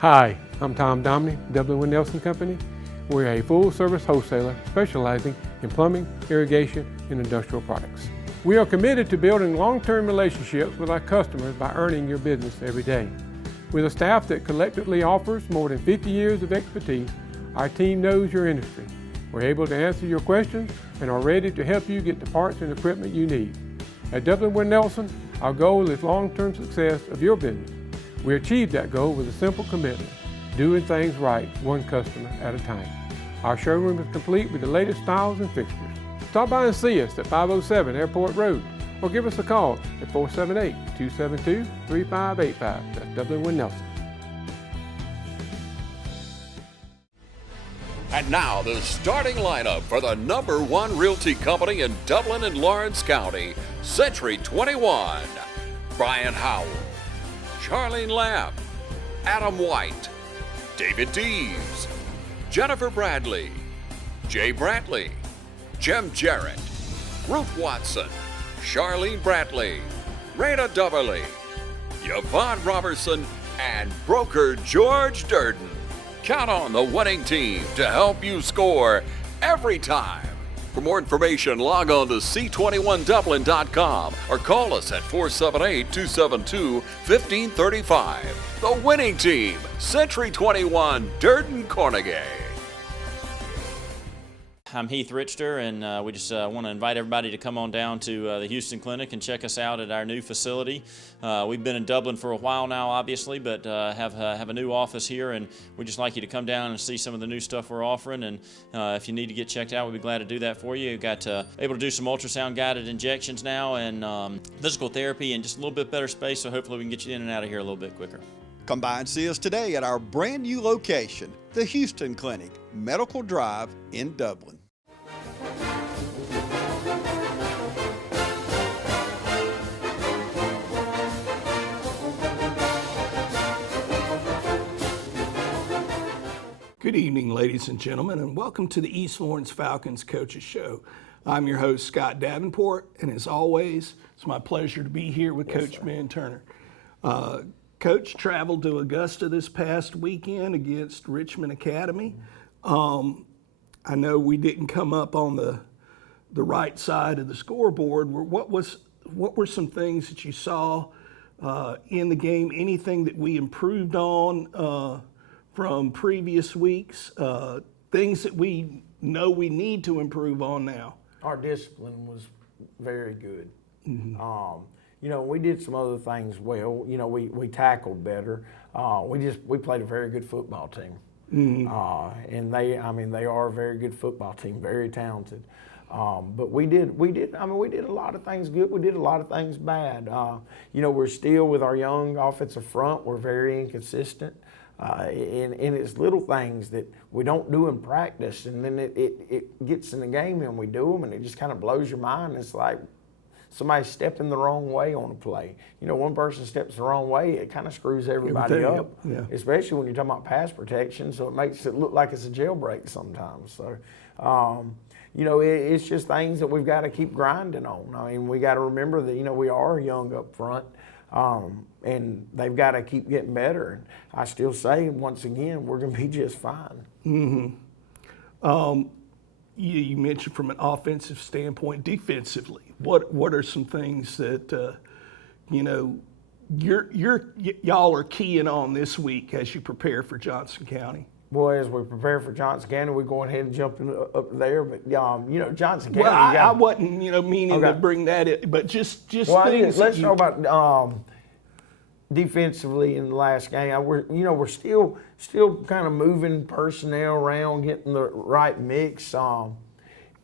Hi, I'm Tom Domney, W. Nelson Company. We're a full-service wholesaler specializing in plumbing, irrigation, and industrial products. We are committed to building long-term relationships with our customers by earning your business every day. With a staff that collectively offers more than 50 years of expertise, our team knows your industry. We're able to answer your questions and are ready to help you get the parts and equipment you need. At W. Nelson, our goal is long-term success of your business. We achieve that goal with a simple commitment, doing things right, one customer at a time. Our showroom is complete with the latest styles and fixtures. Stop by and see us at 507 Airport Road or give us a call at 478-272-3585. That's W. Nelson. And now the starting lineup for the #1 realty company in Dublin and Lawrence County, Century 21. Brian Howell, Charlene Lamb, Adam White, David Deves, Jennifer Bradley, Jay Brantley, Jim Jarrett, Ruth Watson, Charlene Brantley, Raina Duberly, Yvonne Robertson, and broker George Durden. Count on the winning team to help you score every time. For more information, log on to c21dublin.com or call us at 478-272-1535. The winning team, Century 21, Durden Carnegie. I'm Heath Richter, and we just want to invite everybody to come on down to the Houston Clinic and check us out at our new facility. We've been in Dublin for a while now, obviously, but have a new office here, and we'd just like you to come down and see some of the new stuff we're offering. And if you need to get checked out, we'd be glad to do that for you. We've got able to do some ultrasound-guided injections now and physical therapy and just a little bit better space, so hopefully we can get you in and out of here a little bit quicker. Come by and see us today at our brand new location, the Houston Clinic, Medical Drive in Dublin. Good evening, ladies and gentlemen, and welcome to the East Lawrence Falcons Coaches Show. I'm your host, Scott Davenport, and as always, it's my pleasure to be here with Coach Ben Turner. Coach traveled to Augusta this past weekend against Richmond Academy. I know we didn't come up on the right side of the scoreboard. What were some things that you saw in the game? Anything that we improved on from previous weeks? Things that we know we need to improve on now? Our discipline was very good. Mm-hmm. We did some other things well. We tackled better. We played a very good football team. Mm-hmm. And they are a very good football team, very talented. But we did a lot of things good. We did a lot of things bad. We're still with our young offensive front. We're very inconsistent. And it's little things that we don't do in practice, and then it gets in the game and we do them, and it just kind of blows your mind. It's like somebody stepping the wrong way on a play. One person steps the wrong way, it kind of screws everybody up, yeah. Especially when you're talking about pass protection, so it makes it look like it's a jailbreak sometimes. So, it's just things that we've got to keep grinding on. I mean, we got to remember that, we are young up front. And they've got to keep getting better. And I still say, once again, we're going to be just fine. Mm-hmm. You mentioned from an offensive standpoint, defensively, what are some things that y'all are keying on this week as you prepare for Johnson County? Boy, as we prepare for Johnson County, we're going ahead and jumping up there. But Johnson County. Well, I wasn't meaning to bring that in, but just things. Let's talk about defensively in the last game. We're still kind of moving personnel around, getting the right mix.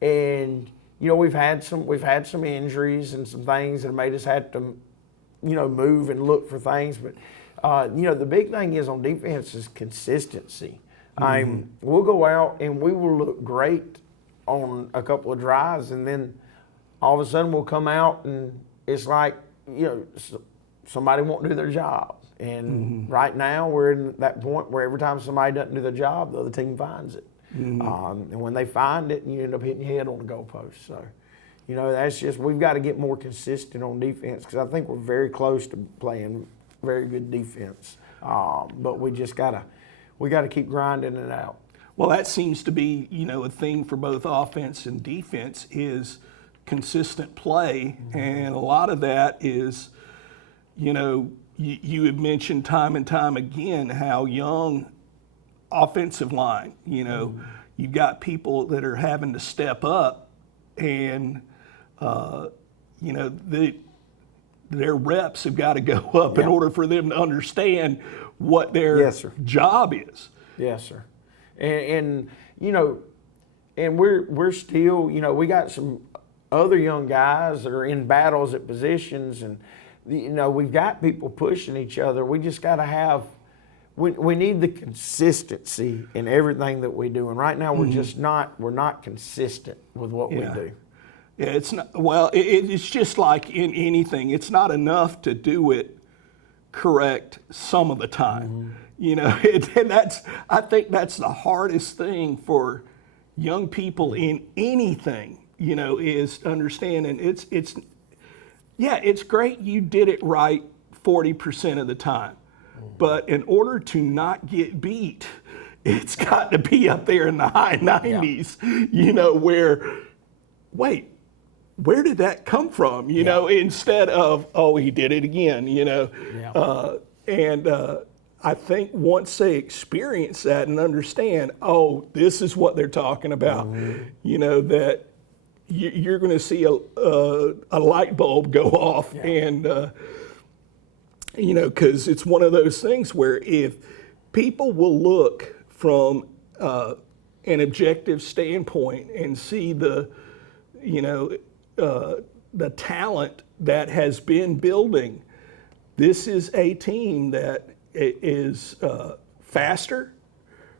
And we've had some injuries and some things that made us have to move and look for things. But the big thing is on defense is consistency. We'll go out and we will look great on a couple of drives, and then all of a sudden we'll come out and it's like, somebody won't do their job. And right now we're in that point where every time somebody doesn't do their job, the other team finds it. And when they find it, you end up hitting your head on the goalpost. So, that's just, we've got to get more consistent on defense, because I think we're very close to playing very good defense. But we just gotta keep grinding it out. Well, that seems to be, a thing for both offense and defense is consistent play. And a lot of that is, you have mentioned time and time again how young offensive line, you've got people that are having to step up and, their reps have got to go up in order for them to understand what their job is. Yes, sir. And we're still, we got some other young guys that are in battles at positions, and we've got people pushing each other. We just got to have, we need the consistency in everything that we do. And right now we're not consistent with what we do. Yeah, it's not, well, it's just like in anything. It's not enough to do it correct some of the time. And I think that's the hardest thing for young people in anything, is understanding it's great you did it right 40% of the time. But in order to not get beat, it's got to be up there in the high 90s, where, wait, where did that come from? Instead of, oh, he did it again, I think once they experience that and understand, oh, this is what they're talking about, that you're going to see a light bulb go off. And, because it's one of those things where if people will look from an objective standpoint and see the talent that has been building, this is a team that is faster,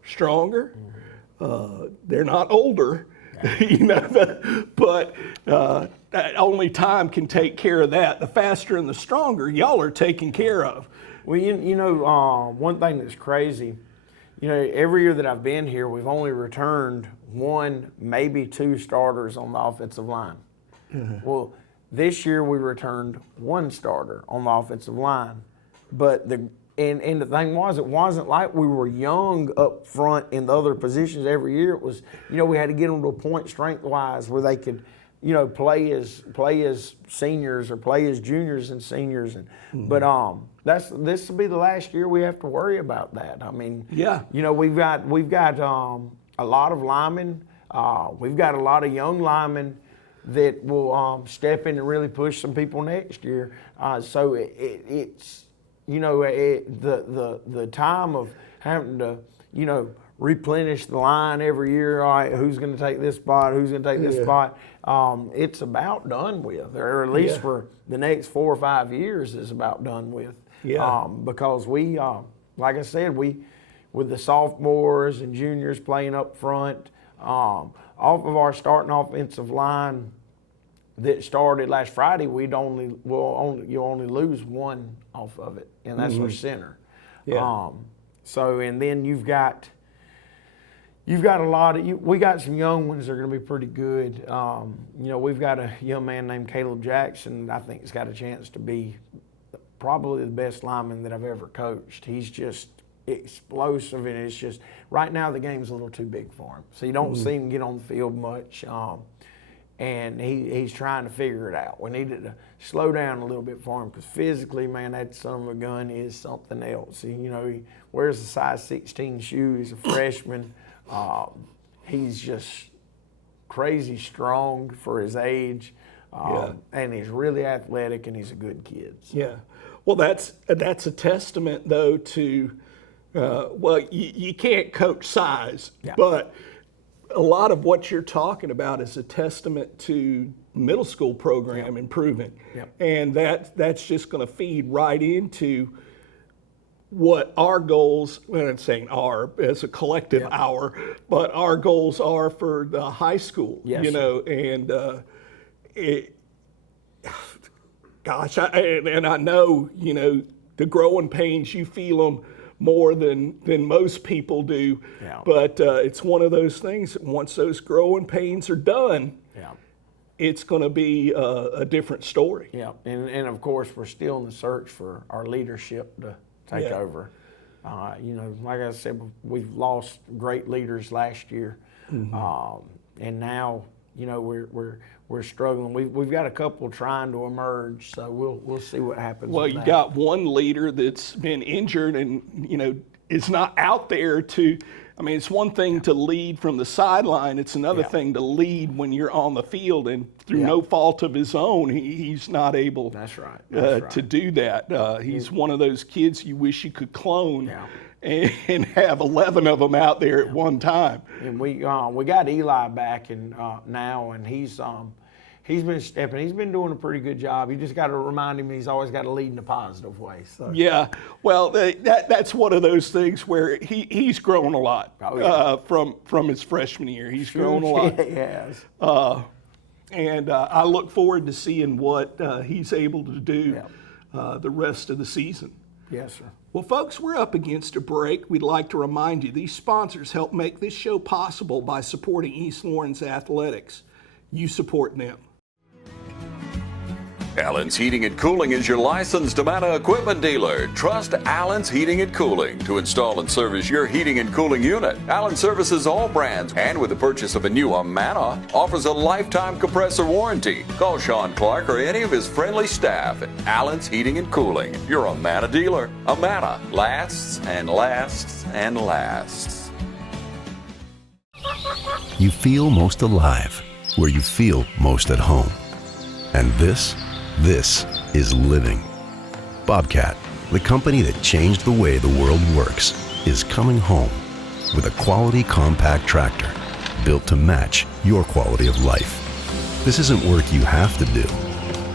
stronger. They're not older, but only time can take care of that. The faster and the stronger, y'all are taken care of. Well, one thing that's crazy, every year that I've been here, we've only returned one, maybe two starters on the offensive line. Well, this year we returned one starter on the offensive line, but the thing was, it wasn't like we were young up front in the other positions every year. It was, we had to get them to a point strength-wise where they could, play as seniors or play as juniors and seniors. But this will be the last year we have to worry about that. I mean, we've got a lot of linemen. We've got a lot of young linemen that will step in and really push some people next year. So it's the time of having to replenish the line every year. All right, who's going to take this spot? Who's going to take this spot? It's about done with, or at least for the next 4 or 5 years is about done with. Because we, like I said, with the sophomores and juniors playing up front, off of our starting offensive line that started last Friday, you'll only lose one off of it, and that's our center. And then you've got a lot of we got some young ones that are going to be pretty good. We've got a young man named Caleb Jackson that I think has got a chance to be probably the best lineman that I've ever coached. He's just explosive, and it's just right now the game's a little too big for him, so you don't see him get on the field much. And he's trying to figure it out. We needed to slow down a little bit for him because physically, man, that son of a gun is something else. He wears a size 16 shoe. He's a freshman. He's just crazy strong for his age, and he's really athletic, and he's a good kid. So. Yeah. Well, that's a testament, though, to you can't coach size, but a lot of what you're talking about is a testament to middle school program improving. And that's just going to feed right into what our goals, I'm not saying our as a collective but our goals are for the high school, and I know, the growing pains, you feel them more than most people do. But it's one of those things that once those growing pains are done, it's going to be a different story. And of course, we're still in the search for our leadership to take over. You know, like I said, we've lost great leaders last year, and now, you know, we're struggling. We've got a couple trying to emerge, so we'll see what happens. Well, you got one leader that's been injured and, you know, is not out there to. I mean, it's one thing to lead from the sideline. It's another thing to lead when you're on the field, and through no fault of his own, he's not able to do that. He's one of those kids you wish you could clone and have 11 of them out there at one time. And we got Eli back now, and he's been stepping. He's been doing a pretty good job. You just got to remind him he's always got to lead in a positive way. So. Yeah, well, that's one of those things where he's grown a lot from his freshman year. He's grown a lot. He has. And I look forward to seeing what he's able to do the rest of the season. Yes, sir. Well, folks, we're up against a break. We'd like to remind you these sponsors help make this show possible by supporting East Lawrence athletics. You support them. Allen's Heating and Cooling is your licensed Amana equipment dealer. Trust Allen's Heating and Cooling to install and service your heating and cooling unit. Allen services all brands, and with the purchase of a new Amana, offers a lifetime compressor warranty. Call Sean Clark or any of his friendly staff at Allen's Heating and Cooling, your Amana dealer. Amana lasts and lasts and lasts. You feel most alive where you feel most at home. And this is living. Bobcat, the company that changed the way the world works, is coming home with a quality compact tractor built to match your quality of life. This isn't work you have to do.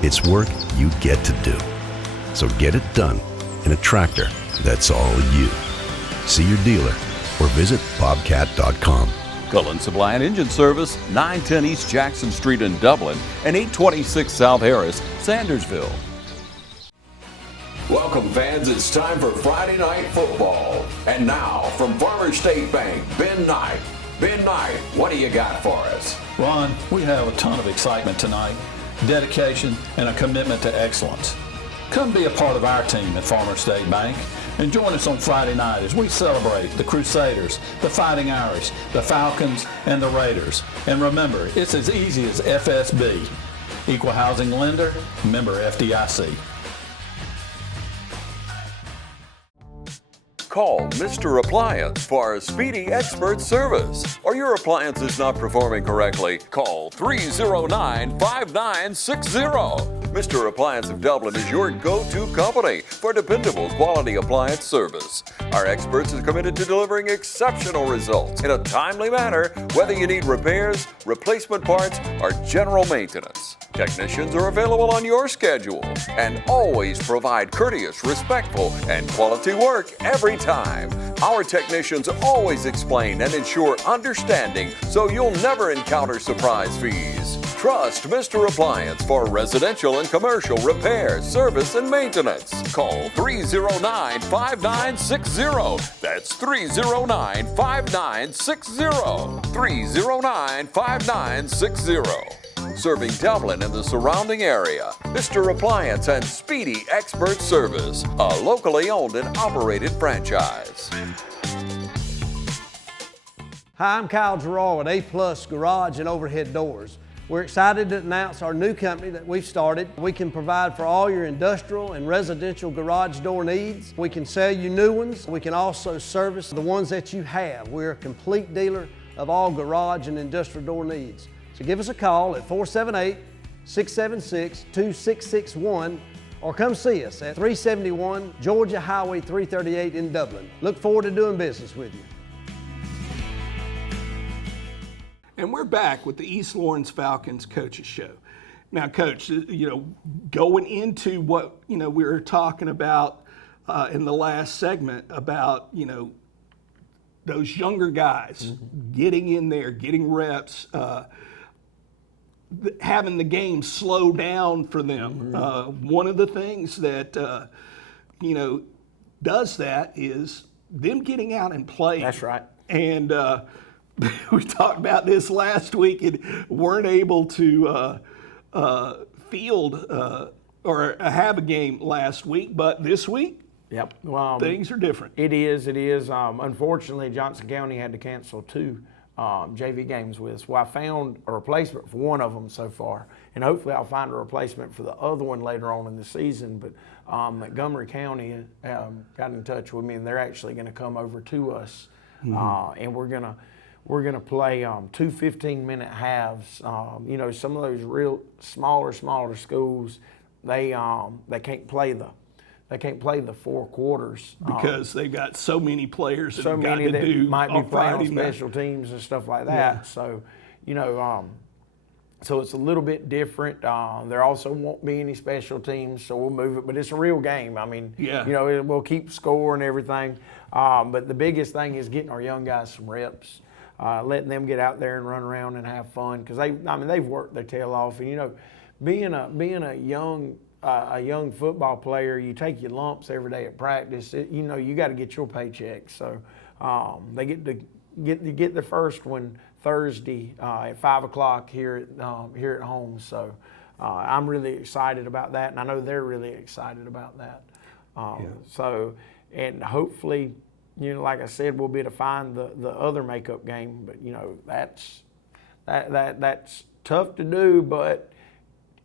It's work you get to do. So get it done in a tractor that's all you. See your dealer or visit bobcat.com. Cullen Supply and Engine Service, 910 East Jackson Street in Dublin and 826 South Harris, Sandersville. Welcome, fans. It's time for Friday Night Football. And now, from Farmers State Bank, Ben Knight. Ben Knight, what do you got for us? Ron, we have a ton of excitement tonight, dedication, and a commitment to excellence. Come be a part of our team at Farmers State Bank and join us on Friday night as we celebrate the Crusaders, the Fighting Irish, the Falcons, and the Raiders. And remember, it's as easy as FSB. Equal Housing Lender, member FDIC. Call Mr. Appliance for our speedy expert service. Are your appliances not performing correctly? Call 309-5960. Mr. Appliance of Dublin is your go-to company for dependable quality appliance service. Our experts are committed to delivering exceptional results in a timely manner, whether you need repairs, replacement parts, or general maintenance. Technicians are available on your schedule and always provide courteous, respectful, and quality work every time. Our technicians always explain and ensure understanding so you'll never encounter surprise fees. Trust Mr. Appliance for residential and commercial repair, service, and maintenance. Call 309-5960. That's 309-5960. 309-5960. Serving Dublin and the surrounding area. Mr. Appliance and Speedy Expert Service, a locally owned and operated franchise. Hi, I'm Kyle Gerard with A-Plus Garage and Overhead Doors. We're excited to announce our new company that we've started. We can provide for all your industrial and residential garage door needs. We can sell you new ones. We can also service the ones that you have. We're a complete dealer of all garage and industrial door needs. So give us a call at 478-676-2661 or come see us at 371 Georgia Highway 338 in Dublin. Look forward to doing business with you. And we're back with the East Lawrence Falcons Coaches Show. Now, Coach, going into what, we were talking about in the last segment about, those younger guys getting in there, getting reps, having the game slow down for them. One of the things that, does that is them getting out and playing. That's right. And we talked about this last week and weren't able to field or have a game last week, but this week Yep. Things are different. It is. Unfortunately, Johnson County had to cancel 2 JV games with us. Well, I found a replacement for one of them so far, and hopefully I'll find a replacement for the other one later on in the season. But Montgomery County got in touch with me, and they're actually going to come over to us, and we're gonna play 2 15-minute halves. You know, some of those real smaller schools, they can't play the 4 quarters Because they've got so many players that so have got many to that do might be on playing on Friday night. special teams and stuff like that. Yeah. So, you know, so it's a little bit different. There also won't be any special teams, so we'll move it. But it's a real game. I mean, Yeah. you know, we'll keep score and everything. But the biggest thing is getting our young guys some reps, letting them get out there and run around and have fun, because they've worked their tail off. And you know, being a young football player, you take your lumps every day at practice. You know, you got to get your paycheck. So they get the first one Thursday at 5 o'clock here at home. So I'm really excited about that, and I know they're really excited about that. So, and hopefully, you know, like I said, we'll be able to find the other makeup game. But you know, that's tough to do. But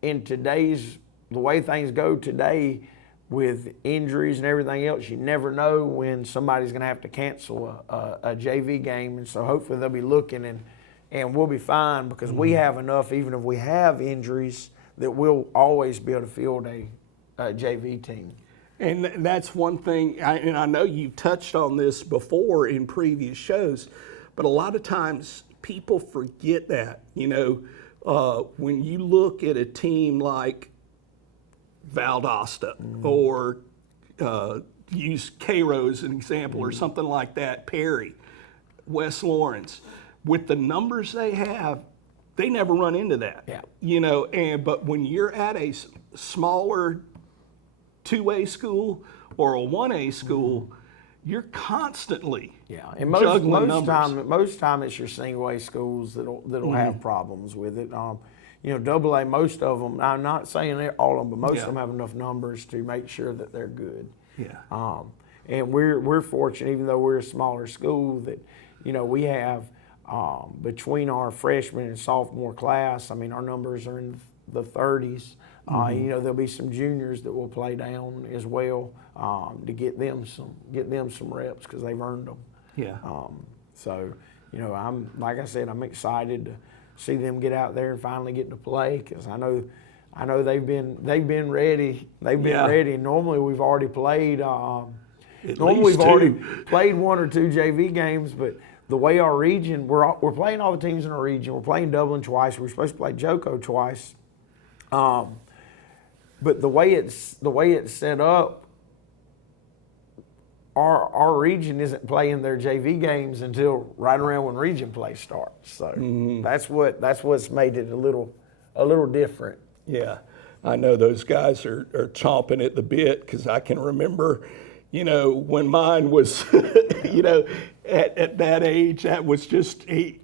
in the way things go today, with injuries and everything else, you never know when somebody's going to have to cancel a JV game. And so hopefully they'll be looking, and we'll be fine, because we have enough, even if we have injuries, that we'll always be able to field a JV team. And that's one thing, and I know you touched on this before in previous shows, but a lot of times people forget that. You know, when you look at a team like Valdosta or use Cairo as an example or something like that, Perry, West Lawrence, with the numbers they have, they never run into that. Yeah. You know, but when you're at a smaller 2A school or a 1A school, you're constantly and juggling most numbers. time it's your single A schools that'll have problems with it. You know, AA, most of them, I'm not saying all of them, but most of them have enough numbers to make sure that they're good. Yeah. And we're fortunate, even though we're a smaller school, that, you know, we have between our freshman and sophomore class, I mean, our numbers are in the 30s. You know, there'll be some juniors that will play down as well, to get them some reps, because they've earned them. Yeah. So, you know, like I said, I'm excited to see them get out there and finally get to play, because I know they've been ready. They've been ready. Normally we've already played. Already played 1 or 2 JV games, but the way our region, we're playing all the teams in our region. We're playing Dublin twice. We're supposed to play Joco twice. But the way it's set up, our region isn't playing their JV games until right around when region play starts. So that's what's made it a little different. Yeah, I know those guys are chomping at the bit, because I can remember, you know, when mine was, you know, at that age, that was just, he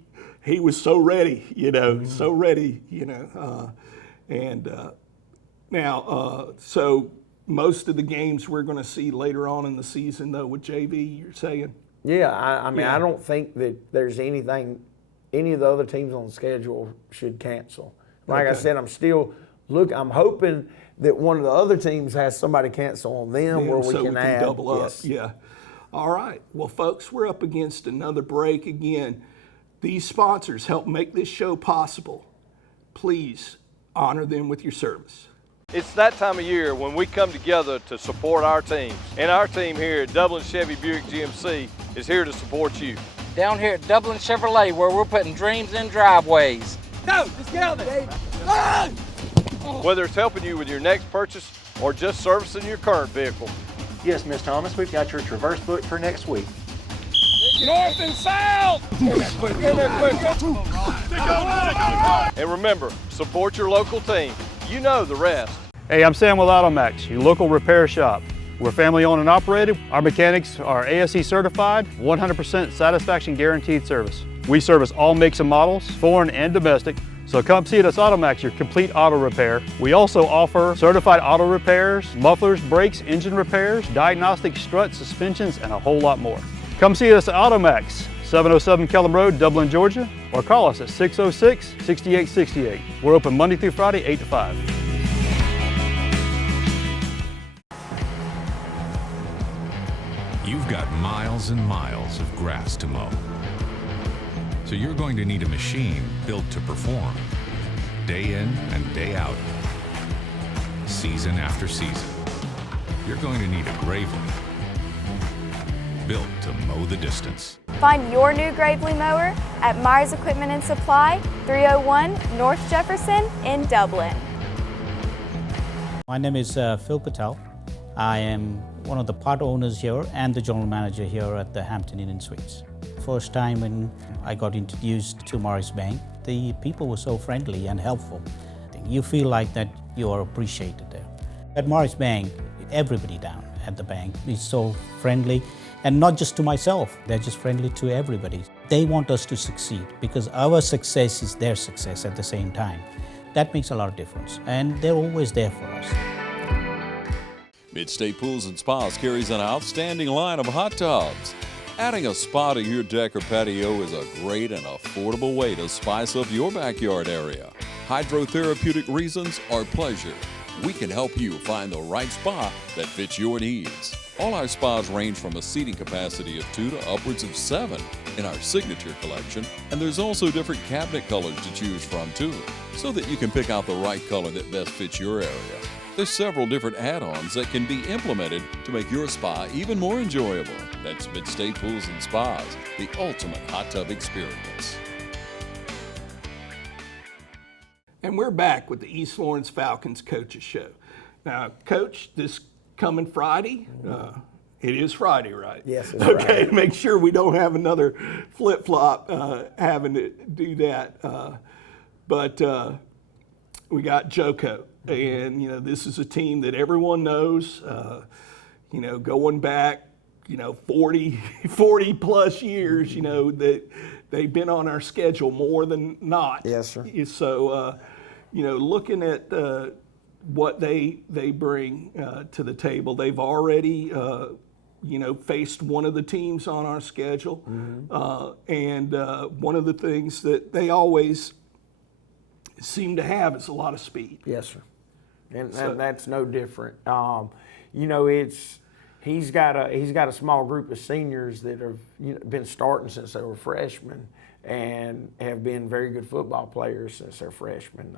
was so ready, you know, so ready, you know. Now, so most of the games we're going to see later on in the season, though, with JV, you're saying? Yeah, I mean, I don't think that there's any of the other teams on the schedule should cancel. Like I said, I'm hoping that one of the other teams has somebody cancel on them, where we can add. Double up. Yes. Yeah. All right. Well, folks, we're up against another break again. These sponsors help make this show possible. Please honor them with your service. It's that time of year when we come together to support our teams. And our team here at Dublin Chevy Buick GMC is here to support you. Down here at Dublin Chevrolet, where we're putting dreams in driveways. Go, let's get out there. Whether it's helping you with your next purchase or just servicing your current vehicle. Yes, Miss Thomas, we've got your Traverse booked for next week. North and south! Get there quick. And remember, support your local team. You know the rest. Hey, I'm Sam with AutoMax, your local repair shop. We're family owned and operated. Our mechanics are ASE certified, 100% satisfaction guaranteed service. We service all makes and models, foreign and domestic, So come see us at Automax, your complete auto repair. We also offer certified auto repairs, mufflers, brakes, engine repairs, diagnostic struts, suspensions, and a whole lot more. Come see us at Automax, 707 Kellum Road, Dublin, Georgia, or call us at 606-6868. We're open Monday through Friday, 8 to 5. You've got miles and miles of grass to mow. So you're going to need a machine built to perform, day in and day out, season after season. You're going to need a Gravely, built to mow the distance. Find your new Gravely mower at Myers Equipment and Supply, 301 North Jefferson in Dublin. My name is Phil Patel. I am one of the part owners here and the general manager here at the Hampton Inn and Suites. First time when I got introduced to Morris Bank, the people were so friendly and helpful. You feel like that you are appreciated there. At Morris Bank, everybody down at the bank is so friendly, and not just to myself, they're just friendly to everybody. They want us to succeed because our success is their success at the same time. That makes a lot of difference, and they're always there for us. Mid-State Pools and Spas carries an outstanding line of hot tubs. Adding a spa to your deck or patio is a great and affordable way to spice up your backyard area. Hydrotherapeutic reasons or pleasure, we can help you find the right spa that fits your needs. All our spas range from a seating capacity of 2 to upwards of 7 in our Signature collection, and there's also different cabinet colors to choose from too, so that you can pick out the right color that best fits your area. There's several different add-ons that can be implemented to make your spa even more enjoyable. That's Mid-State Pools and Spas, the ultimate hot tub experience. And we're back with the East Lawrence Falcons Coaches Show. Now, Coach, this coming Friday, it is Friday, right? Yes, it's okay, Friday. to make sure we don't have another flip-flop having to do that. But we got JoCo, and, this is a team that everyone knows, going back, 40 plus years, that they've been on our schedule more than not. Yes, sir. So, looking at what they bring to the table, they've already, faced one of the teams on our schedule. And one of the things that they always seem to have is a lot of speed. Yes, sir. And that's no different. He's got a small group of seniors that have been starting since they were freshmen and have been very good football players since they're freshmen.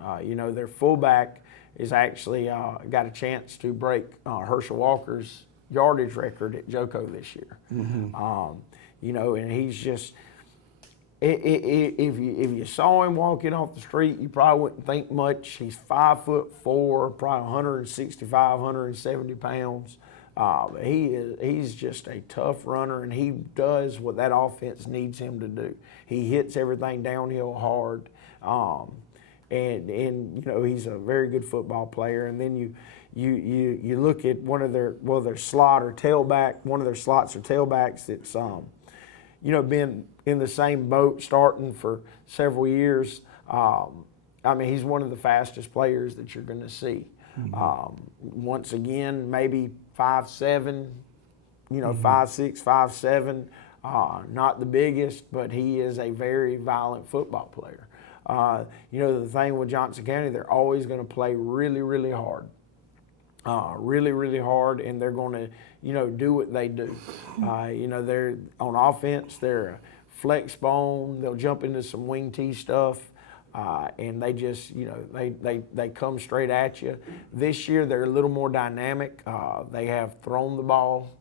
Their fullback is actually got a chance to break Herschel Walker's yardage record at JoCo this year. And he's just. If you saw him walking off the street, you probably wouldn't think much. He's 5'4", probably 165, 170 pounds. He's just a tough runner, and he does what that offense needs him to do. He hits everything downhill hard, and he's a very good football player. And then you look at one of their slot or tailback, one of their slots or tailbacks that's been in the same boat starting for several years. He's one of the fastest players that you're going to see. Once again, maybe 5'7", 5'6", 5'7", not the biggest, but he is a very violent football player. The thing with Johnson County, they're always going to play really, really hard. Really, really hard, and they're going to, do what they do. They're on offense, they're a flex bone, they'll jump into some wing tee stuff, and they just, they come straight at you. This year, they're a little more dynamic. They have thrown the ball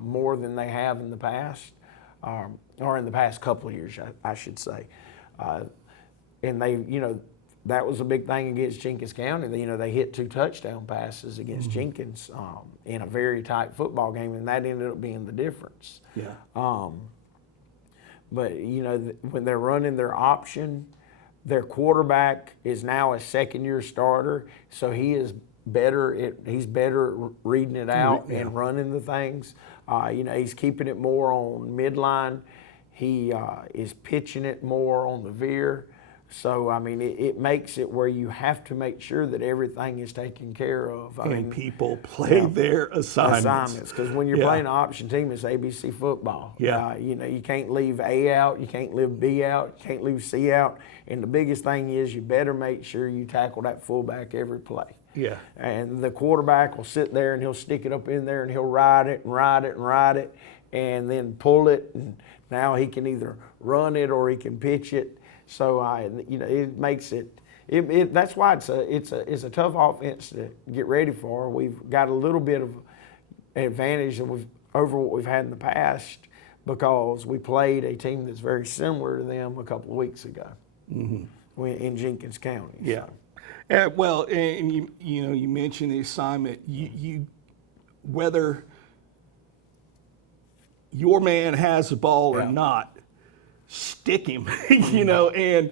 more than they have in the past, or in the past couple of years, I should say. And they, that was a big thing against Jenkins County. They hit 2 touchdown passes against Jenkins in a very tight football game, and that ended up being the difference. Yeah. But when they're running their option, their quarterback is now a second-year starter, so he's better at reading it out and running the things. He's keeping it more on midline. He is pitching it more on the veer. So, I mean, it makes it where you have to make sure that everything is taken care of. I mean, people play their assignments. Because when you're playing an option team, it's ABC football. Yeah. You know, you can't leave A out, you can't leave B out, you can't leave C out. And the biggest thing is you better make sure you tackle that fullback every play. Yeah. And the quarterback will sit there and he'll stick it up in there and he'll ride it and ride it and ride it and then pull it. And now he can either run it or he can pitch it. So you know, it makes it. That's why it's a tough offense to get ready for. We've got a little bit of advantage over what we've had in the past because we played a team that's very similar to them a couple of weeks ago in Jenkins County. Yeah. So. Well, and you know, you mentioned the assignment. You whether your man has the ball or not, stick him. You know, and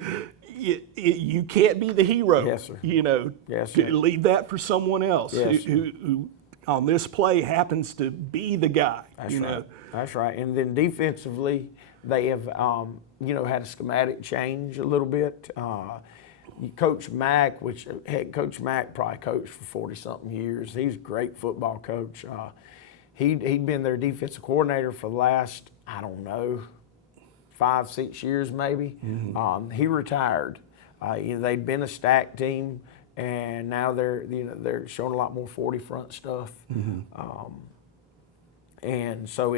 you can't be the hero. Yes, sir. You know, yes, sir. Leave that for someone else yes, who on this play happens to be the guy. That's you right. know. That's right. And then defensively, they have you know, had a schematic change a little bit. Coach Mack, Coach Mack probably coached for 40-something years. He's a great football coach. He'd been their defensive coordinator for the last, I don't know, 5-6 years maybe. He retired. They'd been a stacked team, and now they're showing a lot more 40 front stuff. And so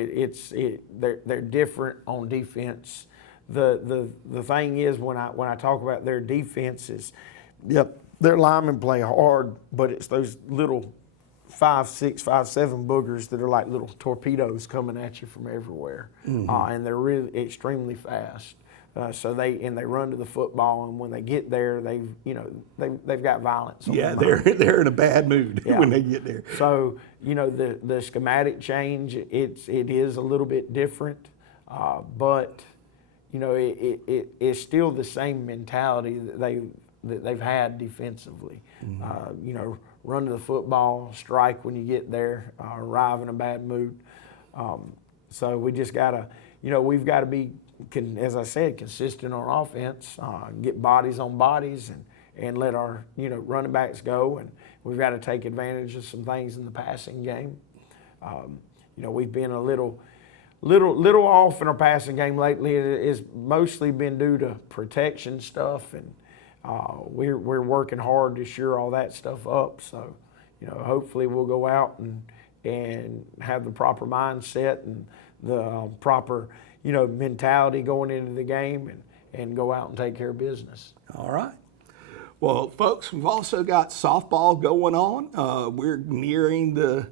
they're different on defense. The thing is, when I talk about their defenses, their linemen play hard, but it's those little 5'6", 5'7" boogers that are like little torpedoes coming at you from everywhere, and they're really extremely fast. So they run to the football, and when they get there, they've got violence. Yeah, they're in a bad mood when they get there. So you know, the schematic change, it is a little bit different, but you know, it's still the same mentality that they've had defensively. You know, run to the football, strike when you get there, arrive in a bad mood. So we just gotta, you know, we've got to be, as I said, consistent on offense, get bodies on bodies, and let our, you know, running backs go. And we've got to take advantage of some things in the passing game. You know, we've been a little off in our passing game lately. It's mostly been due to protection stuff, and we're working hard to shore all that stuff up. So, you know, hopefully we'll go out and have the proper mindset and the proper, you know, mentality going into the game, and go out and take care of business. All right. Well, folks, we've also got softball going on. We're nearing the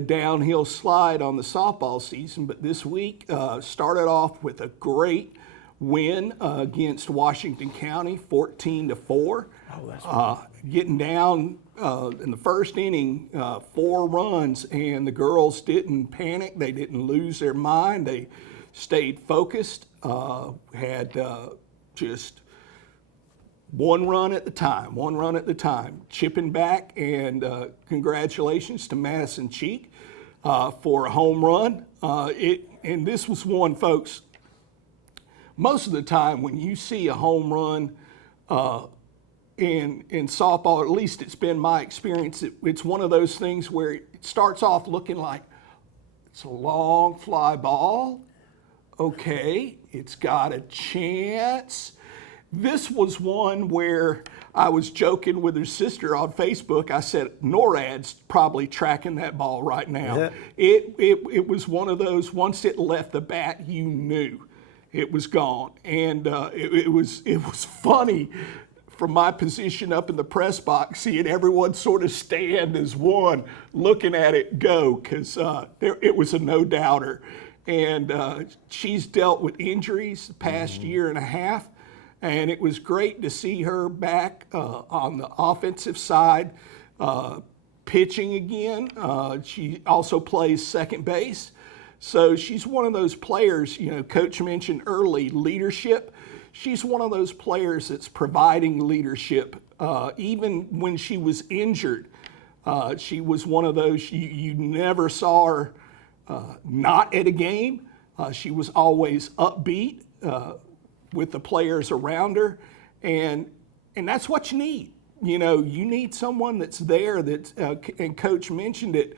downhill slide on the softball season, but this week started off with a great win against Washington County, 14-4. Oh, that's right. Getting down in the first inning, 4 runs, and the girls didn't panic. They didn't lose their mind. They stayed focused, had just one run at the time, chipping back, and congratulations to Madison Cheek for a home run. And this was one, folks, most of the time when you see a home run in softball, at least it's been my experience, it's one of those things where it starts off looking like it's a long fly ball. Okay, it's got a chance. This was one where I was joking with her sister on Facebook. I said, NORAD's probably tracking that ball right now. Yeah. It was one of those, once it left the bat, you knew it was gone. And it was funny from my position up in the press box, seeing everyone sort of stand as one, looking at it go, because it was a no-doubter. And she's dealt with injuries the past year and a half. And it was great to see her back on the offensive side, pitching again. She also plays second base. So she's one of those players, you know, Coach mentioned early, leadership. She's one of those players that's providing leadership. Even when she was injured, she was one of those, you never saw her not at a game. She was always upbeat with the players around her, And that's what you need. You know, you need someone that's there that's, and Coach mentioned it,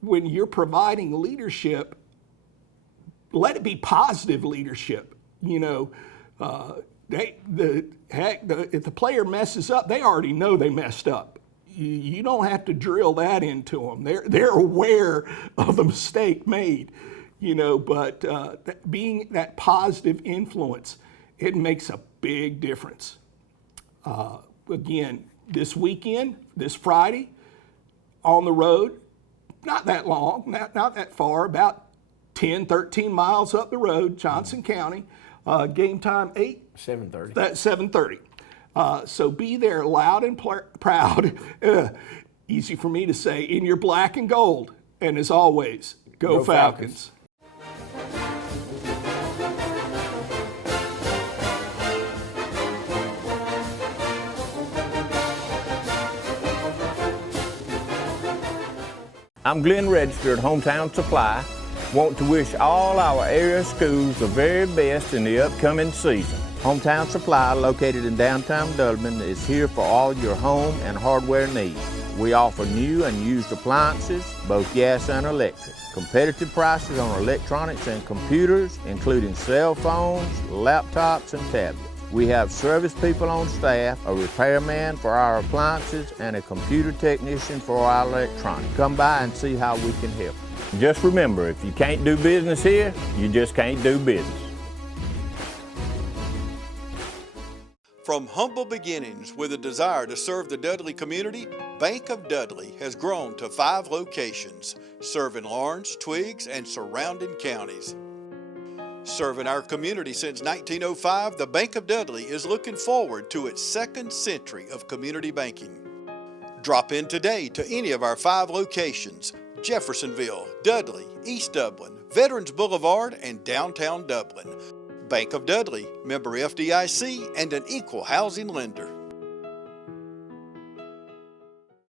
when you're providing leadership, let it be positive leadership. You know, if the player messes up, they already know they messed up. You don't have to drill that into them. They're aware of the mistake made, you know, but being that positive influence, it makes a big difference. Again, this weekend, this Friday, on the road, not that long, not that far, about 10, 13 miles up the road, Johnson County. Game time 7:30. That's 7:30. So be there loud and proud. Easy for me to say, in your black and gold. And as always, go Falcons. I'm Glenn Register at Hometown Supply. Want to wish all our area schools the very best in the upcoming season. Hometown Supply, located in downtown Dublin, is here for all your home and hardware needs. We offer new and used appliances, both gas and electric. Competitive prices on electronics and computers, including cell phones, laptops, and tablets. We have service people on staff, a repairman for our appliances, and a computer technician for our electronics. Come by and see how we can help. Just remember, if you can't do business here, you just can't do business. From humble beginnings with a desire to serve the Dudley community, Bank of Dudley has grown to 5 locations, serving Lawrence, Twiggs, and surrounding counties. Serving our community since 1905, the Bank of Dudley is looking forward to its 2nd century of community banking. Drop in today to any of our 5 locations: Jeffersonville, Dudley, East Dublin, Veterans Boulevard, and downtown Dublin. Bank of Dudley, member FDIC, and an equal housing lender.